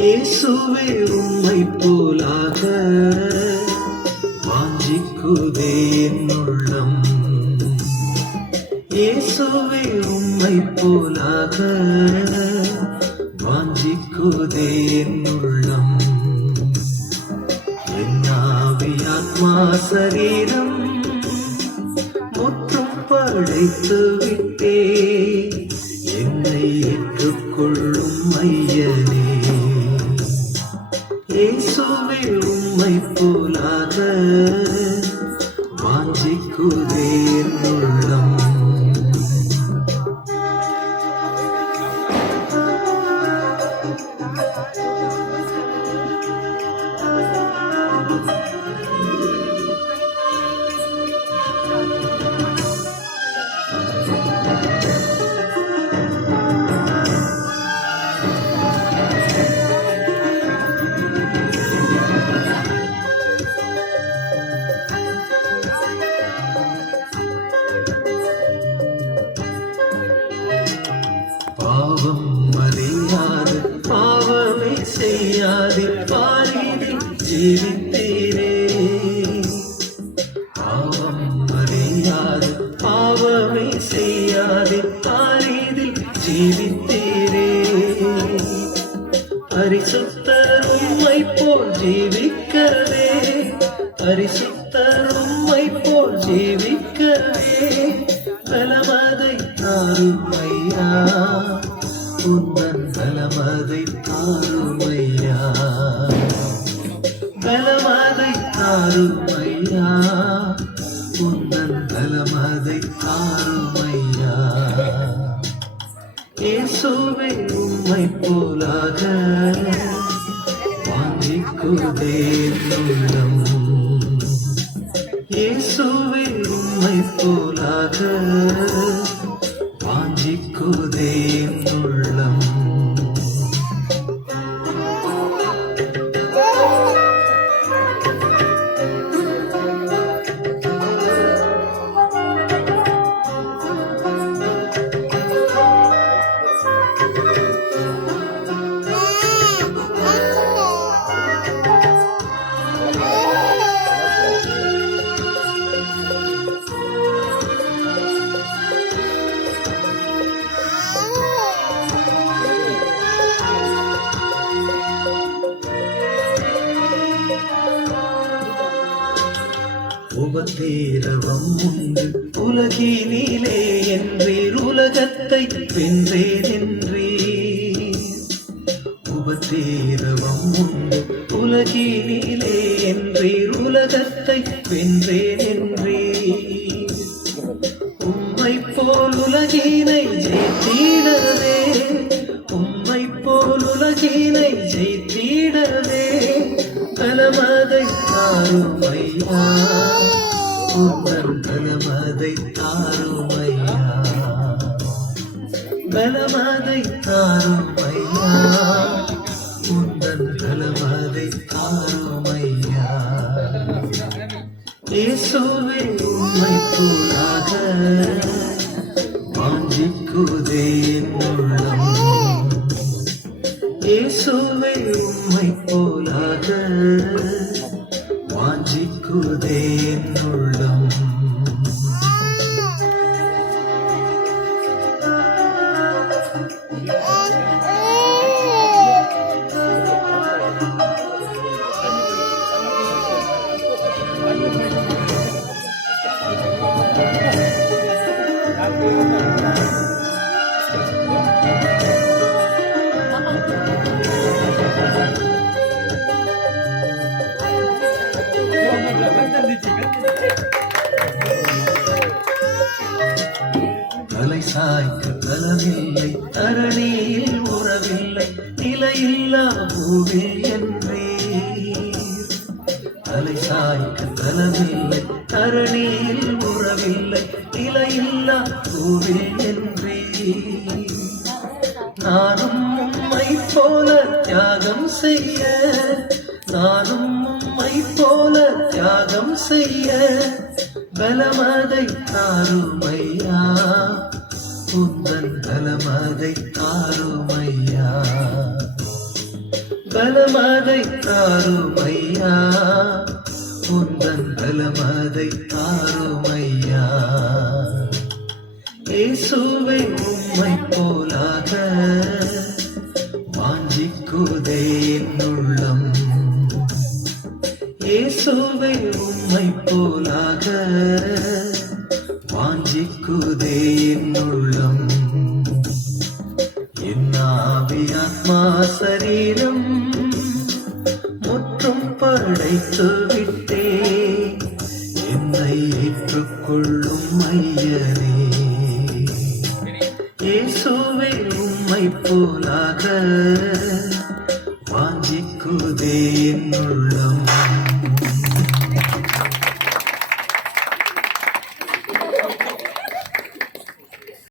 இயேசுவே உம்மை போலாக வாஞ்சிக்குதே என் உள்ளம். இயேசுவே உம்மை போலாக வாஞ்சிக்குதே என் உள்ளம். என் ஆவி ஆத்மா சரீரம் முற்றும் படைத்து விட்டே என்னை ஏற்றுக்கொள்ளும் ஐயனே. இயேசுவே உம்மை போலாக வாஞ்சிக்குதே என் உள்ளம். பாவம் அறியாது பாவமே செய்யாது பாரினில் ஜீவித்தீரே. பாவம் அறியாது பாவமே செய்யாது பாரினில் ஜீவித்தீரே. பரிசுத்தர் உம்மை போல் ஜீவிக்கவே, பரிசுத்தர் உம்மை போல் ஜீவிக்கவே பலமதை தாருமையா, உந்தன் பலமதை தாருமையா, பலமதை தாருமையா, உந்தன் பலமதை தாருமையா. இயேசுவே உம்மை போலாக வாஞ்சிக்குதே என் உள்ளம். இயேசுவே உம்மை போலாக வாஞ்சிக்குதே என் உள்ளம். உபதேரவம் உண்டு உலகினிலே என்றீர், உலகத்தை வென்றேன் என்றீர். உபதேரவம் உண்டு உலகினிலே என்றீர், உலகத்தை வென்றேன் என்றீர். உம்மை போல் உலகினை ஜெயித்திடவே, உம்மை போல் உலகினை ஜெயித்திடவே பலமதை தாருமையா, உந்தன் பலமதை தாருமையா, பலமதை தாருமையா, உந்தன் பலமதை தாருமையா. இயேசுவே உம்மை போலாக வாஞ்சிக்குதே என் உள்ளம். இயேசுவே உம்மை போலாக வாஞ்சிக்குதே என் உள்ளம். தலை சாய்க்க தலை பலமில்லை தரணியில் உறவில்லை நிலையில்லா பூவில் என்றே தலை சாய்க்க தலமில்லை தரணியில் உறவில்லை நிலையில்லா பூவில் என்றே நானும் உம்மை போல தியாகம் செய்ய நானும் உம்மை போல தியாகம் செய்ய பலமதை தாருமையா உந்தன் பலமதை தாருமையா பலமதை தாருமையா உந்தன் பலமதை தாருமையா இயேசுவே உம்மை போலாக வாஞ்சிக்குதே என் உள்ளம் இயேசுவே உம்மை போலாக வாஞ்சிக்குதே என் உள்ளம் என் ஆவி ஆத்மா சரீரம் முற்றும் படைத்து விட்டே என்னை ஏற்றுக்கொள்ளும் ஐயனே இயேசுவே உம்மை போலாக வாஞ்சிக்குதே என் உள்ளம்